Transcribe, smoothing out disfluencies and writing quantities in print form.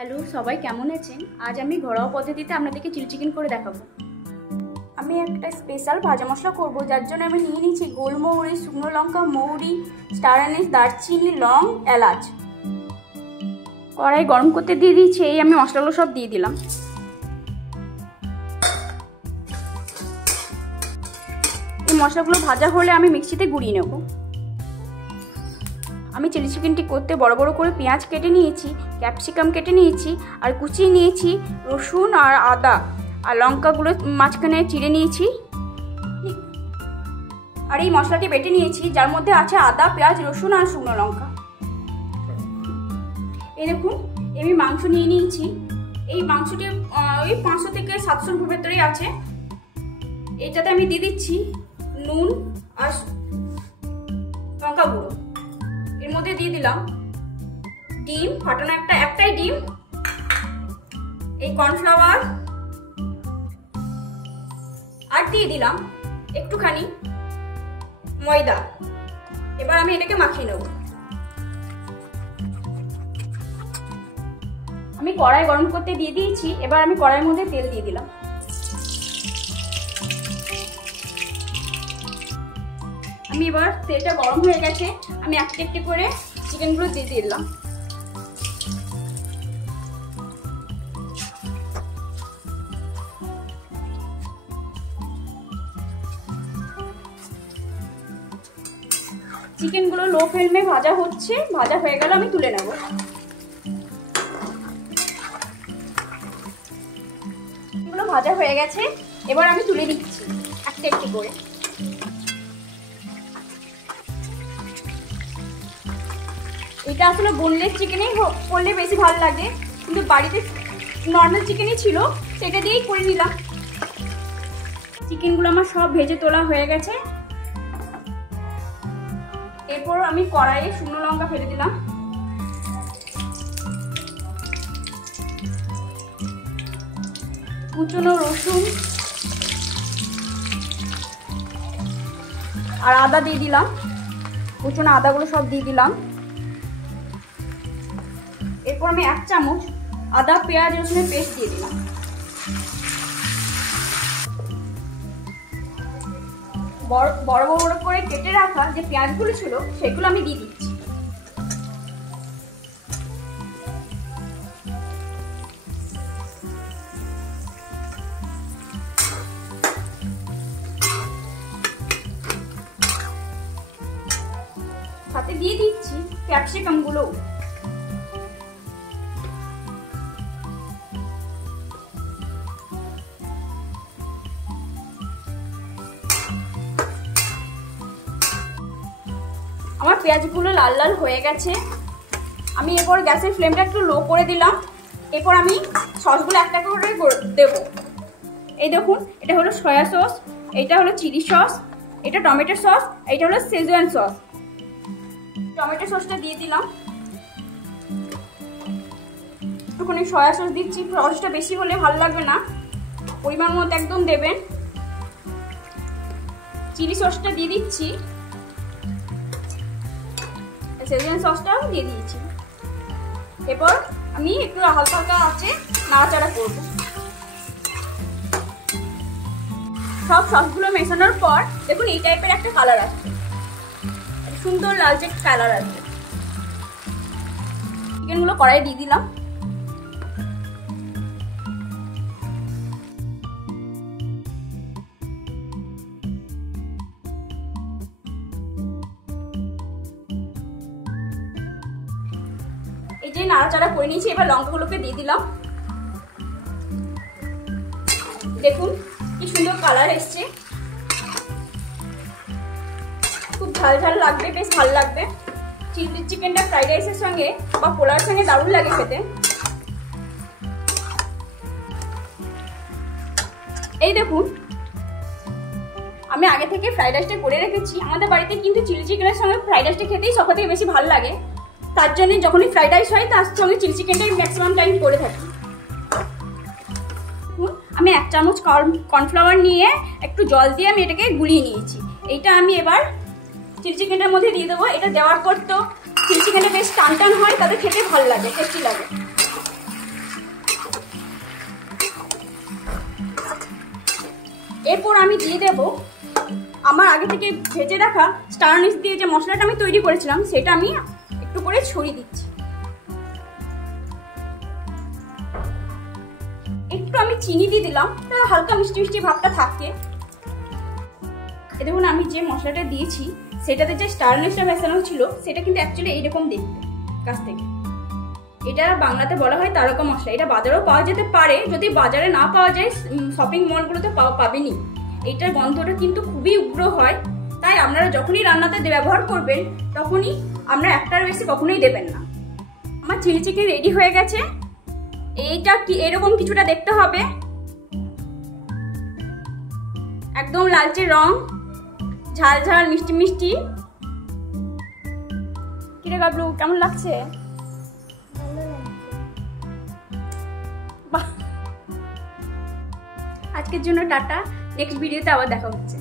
Hello সবাই কেমন আছেন? আজ আমি ঘরোয়া পদ্ধতিতে আপনাদেরকে চিলি চিকেন করে দেখাবো। আমি একটা স্পেশাল ভাজা মশলা করব, যার জন্য আমি নিয়ে নিয়েছি গোলমরিচ, শুকনো লঙ্কা, মৌরি, স্টার অ্যানিস, দারচিনি, লং, এলাচ। কড়াই গরম করতে দিয়ে দিয়েছি, এই আমি মশলাগুলো সব দিয়ে দিলাম। এই মশলাগুলো ভাজা হলে আমি মিক্সিতে গুঁড়িয়ে নেব। আমি চিলি চিকেনটি করতে বড় বড় করে পেঁয়াজ কেটে নিয়েছি, ক্যাপসিকাম কেটে নিয়েছি, আর কুচিয়ে নিয়েছি রসুন আর আদা, আর লঙ্কাগুলো মাঝখানে চিড়ে নিয়েছি। আর এই মশলাটি বেটে নিয়েছি, যার মধ্যে আছে আদা, পেঁয়াজ, রসুন আর শুকনো লঙ্কা। এই দেখুন, আমি মাংস নিয়ে নিয়েছি। এই মাংসটি ওই 500 থেকে 700 ভেতরেই আছে। এইটাতে আমি দিয়ে দিচ্ছি নুন আর লঙ্কা গুঁড়ো। এর মধ্যে দিয়ে দিলাম ডিম ফাটানো, একটাই ডিম, এই কর্নফ্লাওয়ার, আর দিয়ে দিলাম একটুখানি ময়দা। এবার আমি এটাকে মাখিয়ে নেব। আমি কড়াই গরম করতে দিয়ে দিয়েছি। এবার আমি কড়াইয়ের মধ্যে তেল দিয়ে দিলাম। আমি এবার তেলটা গরম হয়ে গেছে, আমি একটা একটা করে চিকেনগুলো দিয়ে দিলাম। চিকেনগুলো লো ফ্লেমে ভাজা হচ্ছে, ভাজা হয়ে গেল আমি তুলে নেব। এগুলো ভাজা হয়ে গেছে, এবার আমি তুলে দিচ্ছি একটা একটা করে। এটা আসলে বোনলেস চিকেনই করলে বেশি ভালো লাগে, কিন্তু বাড়িতে নর্মাল চিকেনই ছিল, সেটা দিয়েই করে নিলাম। চিকেনগুলো আমার সব ভেজে তোলা হয়ে গেছে। এরপর আমি কড়াইয়ে শুকনো লঙ্কা ফেলে দিলাম, কুচনো রসুন আর আদা দিয়ে দিলাম। কুচনো আদাগুলো সব দিয়ে দিলাম। এরপর আমি 1 চামচ আদা, পেঁয়াজ, রসুনের পেস্ট দিয়ে দিলাম। বড় বড় করে কেটে রাখা যে পেঁয়াজগুলো ছিল সেগুলো আমি দিয়ে দিচ্ছি। সাথে দিয়ে দিচ্ছি ক্যাপসিকাম গুলো। আমার পেঁয়াজগুলো লাল লাল হয়ে গেছে। আমি এরপর গ্যাসের ফ্লেমটা একটু লো করে দিলাম। এরপর আমি সসগুলো একটা করে দেব। এই দেখুন, এটা হলো সয়া সস, এটা হলো চিলি সস, এটা টমেটো সস, এটা হলো শেজওয়ান সস। টমেটো সসটা দিয়ে দিলাম। একটুখানি সয়া সস দিচ্ছি, সসটা বেশি হলে ভালো লাগবে না, পরিমাণ মতো একদম দেবেন। চিলি সসটা দিয়ে দিচ্ছি, শেজওয়ান সসটাও দিয়ে দিয়েছি। এরপর আমি একটু হালকা হালকা আছে নাড়াচাড়া করব। সব সসগুলো মেশানোর পর দেখুন এই টাইপের একটা কালার আসছে, সুন্দর লালচে কালার আসছে। চিকেনগুলো কড়াইয়ে দিয়ে দিলাম। এই যে নাড়াচাড়া করে নিয়েছি, এবার লঙ্কাগুলোকে দিয়ে দিলাম। দেখুন কি সুন্দর কালার এসছে, খুব ঝাল ঝাল লাগবে, বেশ ভালো লাগবে। চিলি চিকেনটা ফ্রাইড রাইসের সঙ্গে বা পোলাওর সঙ্গে দারুণ লাগে খেতে। এই দেখুন, আমি আগে থেকে ফ্রাইড রাইসটা করে রেখেছি। আমাদের বাড়িতে কিন্তু চিলি চিকেনের সঙ্গে ফ্রাইড রাইসটা খেতেই সব থেকে বেশি ভালো লাগে, তার জন্য যখনই ফ্রাইড রাইস হয় তার সঙ্গে চিলি চিকেনটাই ম্যাক্সিমাম টাইম করে থাকি। আমি 1 চামচ কর্নফ্লাওয়ার নিয়ে একটু জল দিয়ে আমি এটাকে গুলিয়ে নিয়েছি। এইটা আমি এবার চিলি চিকেনটার মধ্যে দিয়ে দেবো। এটা দেওয়ার পর তো চিলি চিকেনটা বেশ টান টান হয়, তাতে খেতে ভালো লাগে, টেস্টি লাগে। এরপর আমি দিয়ে দেব আমার আগে থেকে ভেজে রাখা স্টার অ্যানিস দিয়ে যে মশলাটা আমি তৈরি করেছিলাম, সেটা আমি একটু করে ছড়িয়ে দিচ্ছি। একটু আমি চিনি দিয়ে দিলাম, হালকা মিষ্টি মিষ্টি ভাবটা থাকে। দেখুন আমি যে মশলাটা দিয়েছি সেটাতে যে স্টার অ্যানিসটা মেশানো ছিল সেটা কিন্তু অ্যাকচুয়ালি এইরকম দেখতে কাছ থেকে। এটা বাংলাতে বলা হয় তারকা মশলা। এটা বাজারেও পাওয়া যেতে পারে, যদি বাজারে না পাওয়া যায় শপিং মলগুলোতে পাবেনই। এটার গন্ধটা কিন্তু খুবই উগ্র হয়, তাই আপনারা যখনই রান্নাতে ব্যবহার করবেন তখনই আপনারা একটার বেশি কখনোই দেবেন না। আমার চিলি চিকেন রেডি হয়ে গেছে। এইটা কি এরকম কিছুটা দেখতে হবে, একদম লালচে রং, ঝাল ঝাল মিষ্টি মিষ্টি। কিরে গাবলু, কেমন লাগছে? আজকের জন্য টাটা, নেক্সট ভিডিওতে আবার দেখা হচ্ছে।